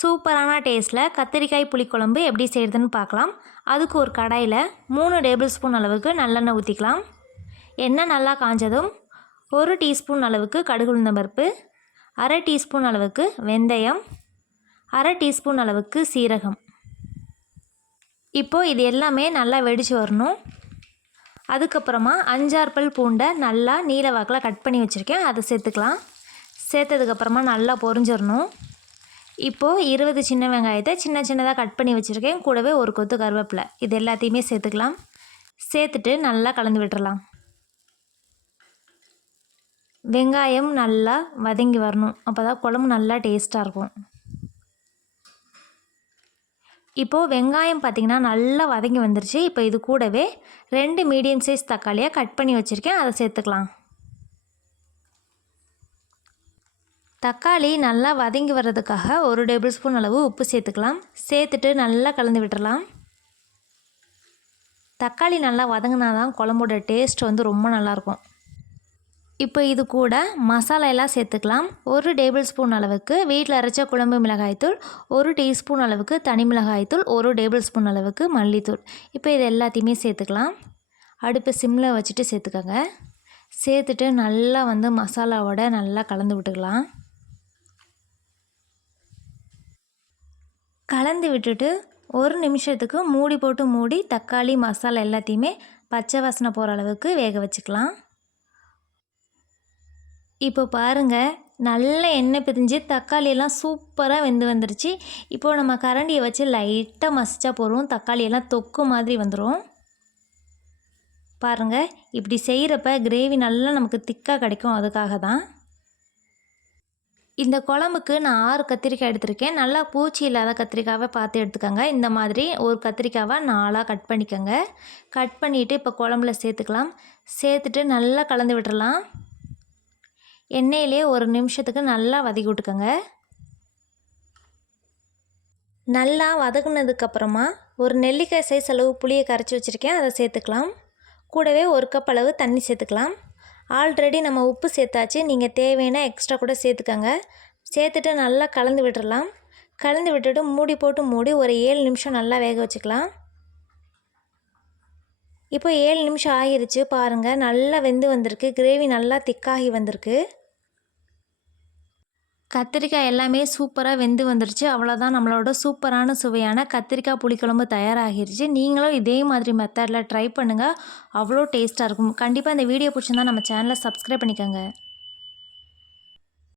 சூப்பரான டேஸ்ட்டில் கத்திரிக்காய் புளிக்குழம்பு எப்படி செய்கிறதுன்னு பார்க்கலாம். அதுக்கு ஒரு கடாயில் 3 டேபிள் ஸ்பூன் அளவுக்கு நல்லெண்ணெய் ஊற்றிக்கலாம். எண்ணெய் நல்லா காஞ்சதும் 1 டீஸ்பூன் அளவுக்கு கடுகு உளுந்தம் பருப்பு, 1/2 டீஸ்பூன் அளவுக்கு வெந்தயம், 1/2 டீஸ்பூன் அளவுக்கு சீரகம். இப்போது இது எல்லாமே நல்லா வெடித்து வரணும். அதுக்கப்புறமா 5-6 பல் பூண்டை நல்லா நீல வாக்கில் கட் பண்ணி வச்சுருக்கேன், அதை சேர்த்துக்கலாம். சேர்த்ததுக்கப்புறமா நல்லா பொரிஞ்சிடணும். இப்போது 20 சின்ன வெங்காயத்தை சின்னதாக கட் பண்ணி வச்சுருக்கேன், கூடவே ஒரு கொத்து கருவேப்பிலை, இது எல்லாத்தையுமே சேர்த்துக்கலாம். சேர்த்துட்டு நல்லா கலந்து விட்டுறலாம். வெங்காயம் நல்லா வதங்கி வரணும், அப்போ தான் குழம்பு நல்லா டேஸ்ட்டாக இருக்கும். இப்போது வெங்காயம் பார்த்திங்கன்னா நல்லா வதங்கி வந்துருச்சு. இப்போ இது கூடவே 2 மீடியம் சைஸ் தக்காளியாக கட் பண்ணி வச்சுருக்கேன், அதை சேர்த்துக்கலாம். தக்காளி நல்லா வதங்கி வர்றதுக்காக 1 டேபிள் ஸ்பூன் அளவு உப்பு சேர்த்துக்கலாம். சேர்த்துட்டு நல்லா கலந்து விட்டுறலாம். தக்காளி நல்லா வதங்கினா தான் குழம்போட டேஸ்ட் ரொம்ப நல்லாயிருக்கும். இப்போ இது கூட மசாலா எல்லாம் சேர்த்துக்கலாம். 1 டேபிள் ஸ்பூன் அளவுக்கு வீட்டில் அரைச்ச குழம்பு மிளகாய்த்தூள், 1 டீஸ்பூன் அளவுக்கு தனி மிளகாய்த்தூள், 1 டேபிள் ஸ்பூன் அளவுக்கு மல்லித்தூள். இப்போ இது எல்லாத்தையுமே சேர்த்துக்கலாம். அடுப்பு சிம்மில் வச்சுட்டு சேர்த்துக்கோங்க. சேர்த்துட்டு நல்லா மசாலாவோட நல்லா கலந்து விட்டுக்கலாம். கலந்து விட்டுட்டு 1 நிமிஷத்துக்கு மூடி போட்டு மூடி தக்காளி மசாலா எல்லாத்தையுமே பச்சை வாசனை போகிற அளவுக்கு வேக வச்சுக்கலாம். இப்போ பாருங்கள், நல்ல எண்ணெய் பிரிஞ்சு தக்காளியெல்லாம் சூப்பராக வெந்து வந்துருச்சு. இப்போது நம்ம கரண்டியை வச்சு லைட்டாக மசிச்சா போதும், தக்காளியெல்லாம் தொக்கு மாதிரி வந்துடும். பாருங்கள், இப்படி செய்கிறப்ப கிரேவி நல்லா நமக்கு திக்காக கிடைக்கும், அதுக்காக தான். இந்த குழம்புக்கு நான் 6 கத்திரிக்காய் எடுத்திருக்கேன். நல்லா பூச்சி இல்லாத கத்திரிக்காவை பார்த்து எடுத்துக்கோங்க. இந்த மாதிரி ஒரு கத்திரிக்காவை 4ஆக கட் பண்ணிக்கோங்க. கட் பண்ணிவிட்டு இப்போ குழம்புல சேர்த்துக்கலாம். சேர்த்துட்டு நல்லா கலந்து விட்டுறலாம். எண்ணெயிலே 1 நிமிஷத்துக்கு நல்லா வதக்கி விட்டுக்கோங்க. நல்லா வதக்குனதுக்கப்புறமா ஒரு நெல்லிக்காய் சைஸ் அளவு புளியை கரைச்சி வச்சுருக்கேன், அதை சேர்த்துக்கலாம். கூடவே 1 கப் அளவு தண்ணி சேர்த்துக்கலாம். ஆல்ரெடி நம்ம உப்பு சேர்த்தாச்சு, நீங்கள் தேவைன்னா எக்ஸ்ட்ரா கூட சேர்த்துக்கோங்க. சேர்த்துட்டு நல்லா கலந்து விட்டுறலாம். கலந்து விட்டுட்டு மூடி போட்டு மூடி ஒரு 7 நிமிஷம் நல்லா வேக வச்சுக்கலாம். இப்போ 7 நிமிஷம் ஆகிருச்சு. பாருங்கள், நல்லா வெந்து வந்திருக்கு, கிரேவி நல்லா திக்காகி வந்திருக்கு. கத்திரிக்காய் எல்லாமே சூப்பராக வெந்து வந்துருச்சு. அவ்வளோதான், நம்மளோட சூப்பரான சுவையான கத்திரிக்காய் புளிக்குழம்பு தயாராகிருச்சு. நீங்களும் இதே மாதிரி மெத்தடில் ட்ரை பண்ணுங்கள், அவ்வளோ டேஸ்ட்டாக இருக்கும். கண்டிப்பாக இந்த வீடியோ பிடிச்சிருந்தா நம்ம சேனலை சப்ஸ்கிரைப் பண்ணிக்கோங்க.